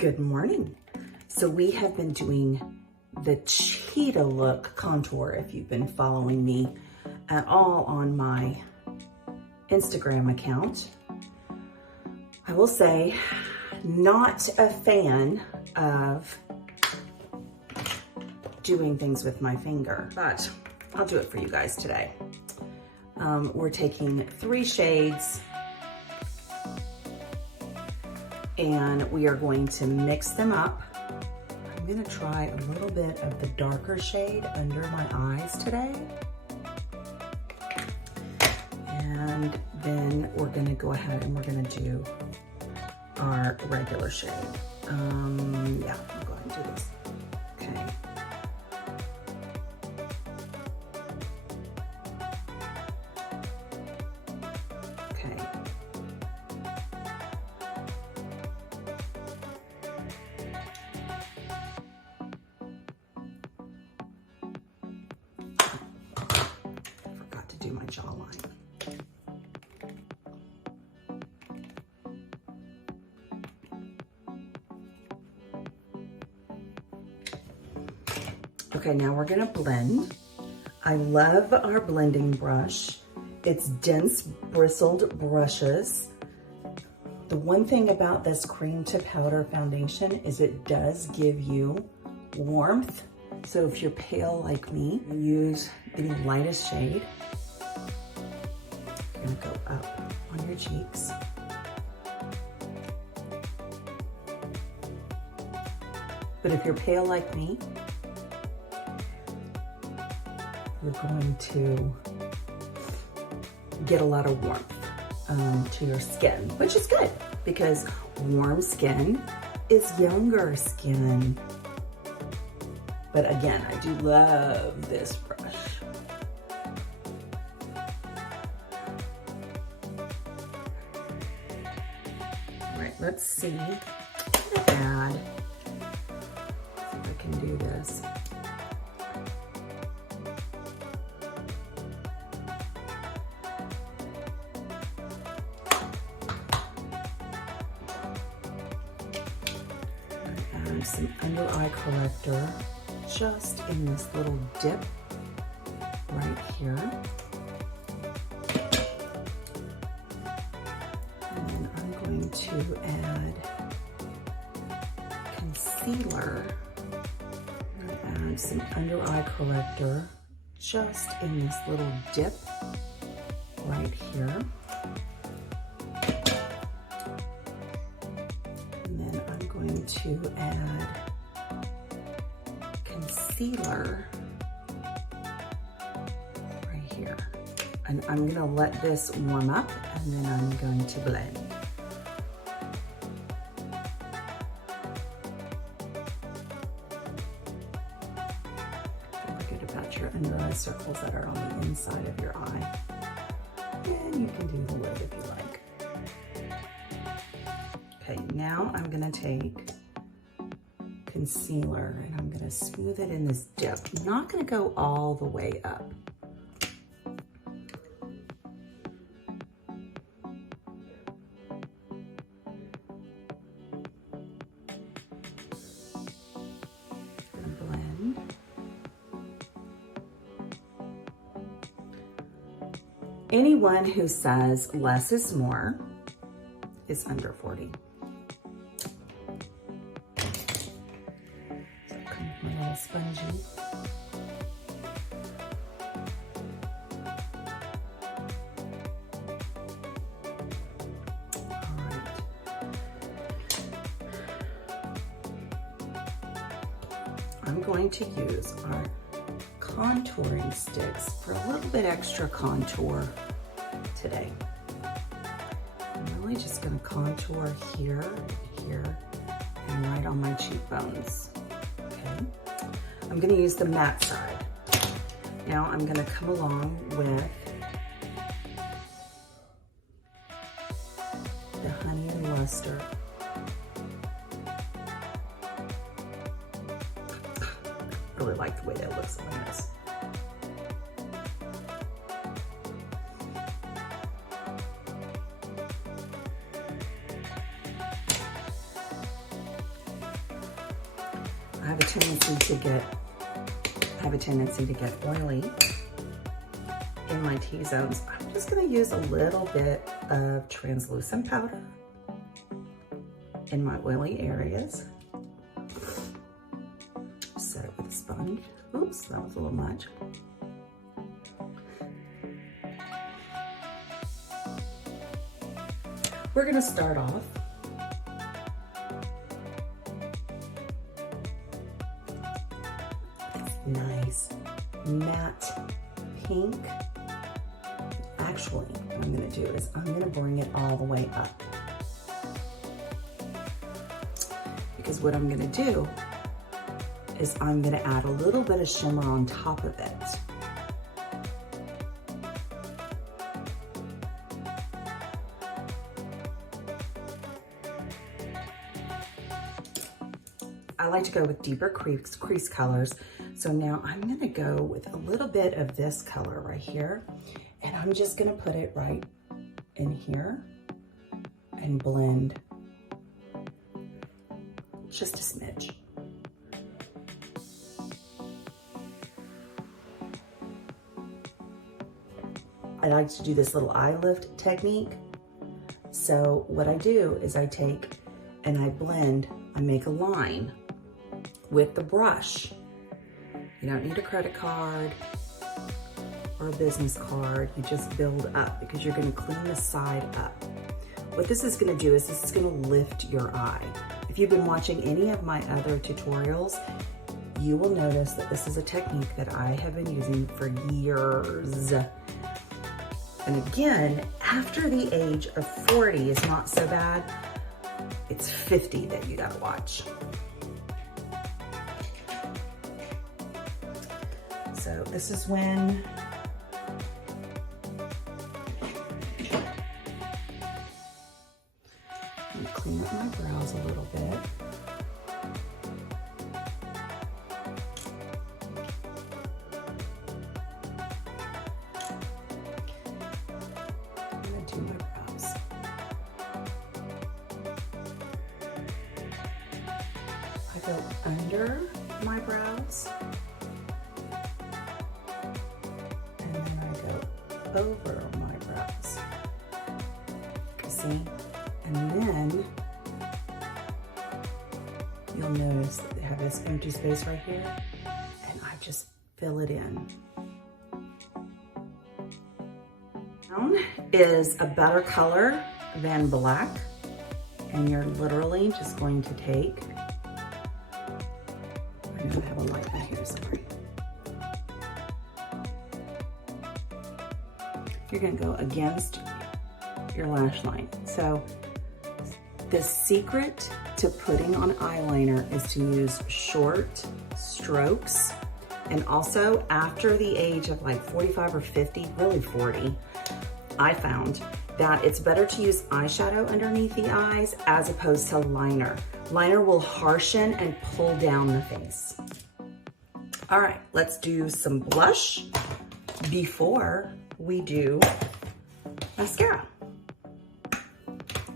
Good morning. So we have been doing the Cheetah look contour. If you've been following me at all on my Instagram account, I will say not a fan of doing things with my finger, but I'll do it for you guys today. We're taking 3 shades and we are going to mix them up. I'm gonna try a little bit of the darker shade under my eyes today. And then we're gonna go ahead and we're gonna do our regular shade. Yeah, I'll go ahead and do this. Okay. Do my jawline. Okay, now we're gonna blend. I love our blending brush. It's dense bristled brushes. The one thing about this cream to powder foundation is it does give you warmth. So if you're pale like me, use the lightest shade. Gonna go up on your cheeks. But if you're pale like me, you're going to get a lot of warmth to your skin, which is good because warm skin is younger skin. But again, I do love this brush. Let's see, add, see if I can do this. Add some under eye corrector just in this little dip right here. To add concealer. I'm going to add some under eye corrector just in this little dip right here. And then I'm going to add concealer right here. And I'm going to let this warm up and then I'm going to blend. About your under eye circles that are on the inside of your eye. And you can do the lid if you like. Okay, now I'm gonna take concealer and I'm gonna smooth it in this dip. I'm not gonna go all the way up. Anyone who says less is more is under 40. So come with my little spongy. All right. I'm going to use our contouring sticks for a little bit extra contour today. I'm really just going to contour here, here, and right on my cheekbones. Okay. I'm going to use the matte side. Now I'm going to come along with the Honey and Luster. I really like the way that looks on this. have a tendency to get oily in my T-zones. I'm just gonna use a little bit of translucent powder in my oily areas. Set it with a sponge. Oops, that was a little much. We're gonna start off nice matte pink. Actually, what I'm gonna do is I'm gonna bring it all the way up. Because what I'm gonna do is I'm gonna add a little bit of shimmer on top of it. I like to go with deeper crease colors. So now I'm gonna go with a little bit of this color right here, and I'm just gonna put it right in here and blend just a smidge. I like to do this little eye lift technique. So what I do is I take and I blend, I make a line with the brush. You don't need a credit card or a business card. You just build up because you're gonna clean the side up. What this is gonna do is this is gonna lift your eye. If you've been watching any of my other tutorials, you will notice that this is a technique that I have been using for years. And again, after the age of 40 is not so bad. It's 50 that you gotta watch. So this is when I'm gonna clean up my brows a little bit. I'm gonna do my brows. I go under my brows. Over my brows, see? And then you'll notice that they have this empty space right here, and I just fill it in. Brown is a better color than black, and you're literally just going to take, I know I have a light right here, sorry. You're gonna go against your lash line. So the secret to putting on eyeliner is to use short strokes. And also after the age of like 45 or 50, really 40, I found that it's better to use eyeshadow underneath the eyes as opposed to liner. Liner will harshen and pull down the face. All right, let's do some blush before we do mascara.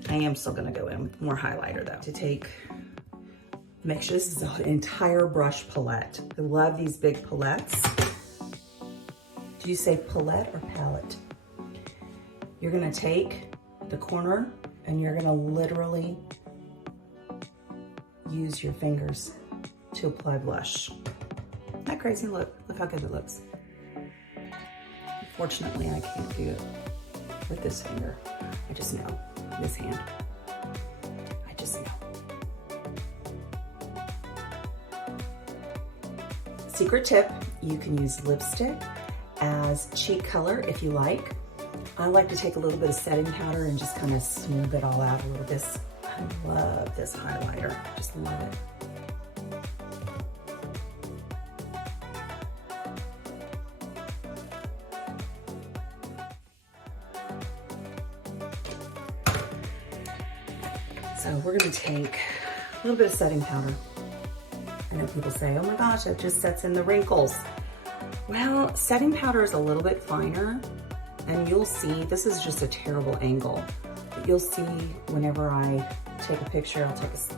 I am still gonna go in with more highlighter though. To take, make sure this is an entire brush palette. I love these big palettes. Do you say palette or palette? You're gonna take the corner and you're gonna literally use your fingers to apply blush. Isn't that crazy? Look how good it looks. Fortunately, I can't do it with this finger. I just know, this hand. I just know. Secret tip, you can use lipstick as cheek color if you like. I like to take a little bit of setting powder and just kind of smooth it all out a little bit. I love this highlighter, just love it. So we're gonna take a little bit of setting powder. I know people say, oh my gosh, it just sets in the wrinkles. Well, setting powder is a little bit finer, and you'll see, this is just a terrible angle, but you'll see whenever I take a picture,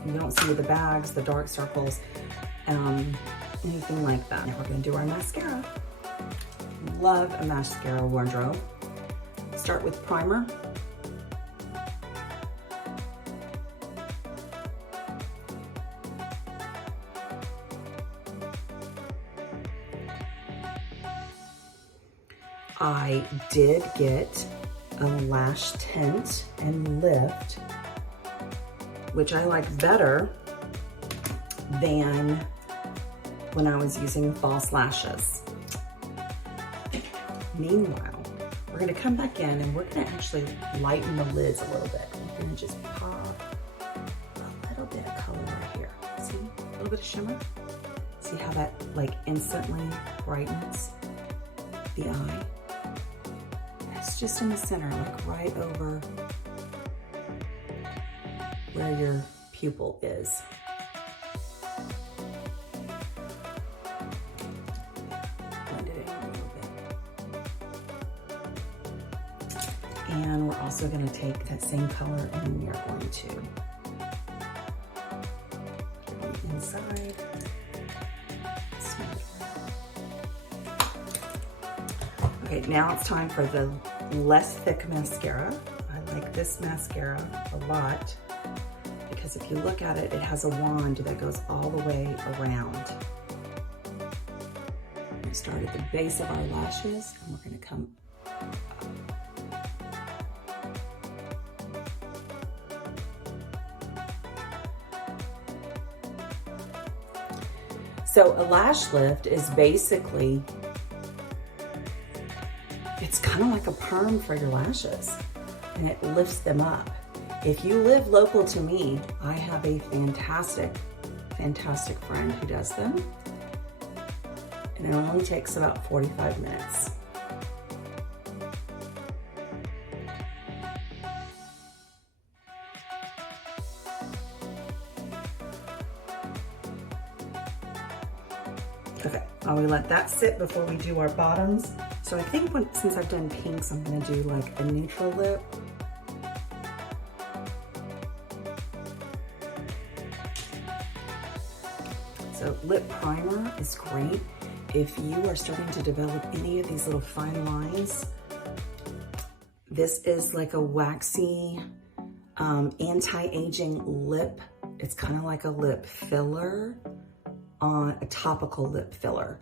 you don't see the bags, the dark circles, anything like that. Now we're gonna do our mascara. Love a mascara wardrobe. Start with primer. I did get a lash tint and lift, which I like better than when I was using false lashes. Meanwhile, we're gonna come back in and we're gonna actually lighten the lids a little bit. We're gonna just pop a little bit of color right here. See, a little bit of shimmer. See how that like instantly brightens the eye? It's just in the center, like right over where your pupil is. Blend it in a little bit. And we're also going to take that same color and we are going to put it on the inside. Okay, now it's time for the less thick mascara. I like this mascara a lot because if you look at it, it has a wand that goes all the way around. We start at the base of our lashes and we're gonna come up. So a lash lift is basically, it's kind of like a perm for your lashes and it lifts them up. If you live local to me, I have a fantastic friend who does them. And it only takes about 45 minutes. Okay, we let that sit before we do our bottoms. So I think since I've done pinks, I'm gonna do like a neutral lip. So lip primer is great if you are starting to develop any of these little fine lines. This is like a waxy, anti-aging lip. It's kind of like a lip filler on a topical lip filler.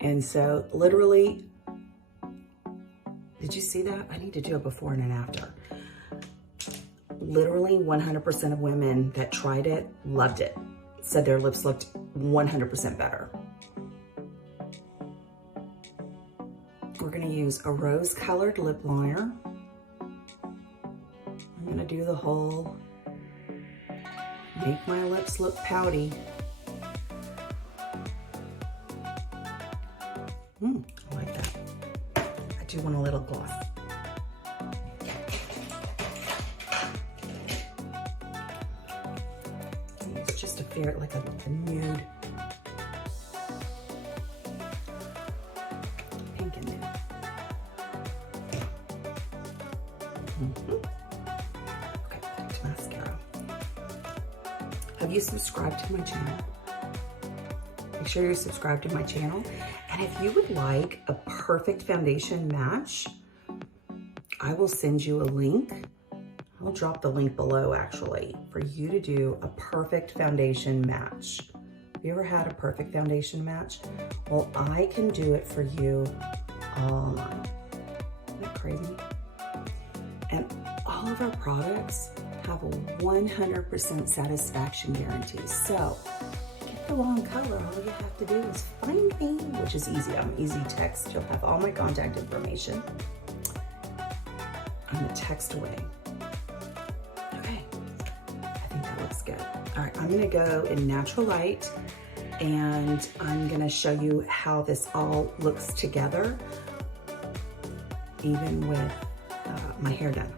And so literally, did you see that? I need to do a before and an after. Literally 100% of women that tried it loved it. Said their lips looked 100% better. We're gonna use a rose-colored lip liner. I'm gonna do the whole, make my lips look pouty. I like that. I do want a little gloss. It's just a fair, like a nude pink in there. Okay, back to mascara. Have you subscribed to my channel? Make sure you're subscribed to my channel. And if you would like a perfect foundation match, I will send you a link. I'll drop the link below actually for you to do a perfect foundation match. Have you ever had a perfect foundation match? Well, I can do it for you online. Isn't that crazy? And all of our products have a 100% satisfaction guarantee. So the wrong color, all you have to do is find me, which is easy. I'm easy text. You'll have all my contact information. I'm a text away. Okay, I think that looks good. All right, I'm gonna go in natural light and I'm gonna show you how this all looks together, even with my hair done.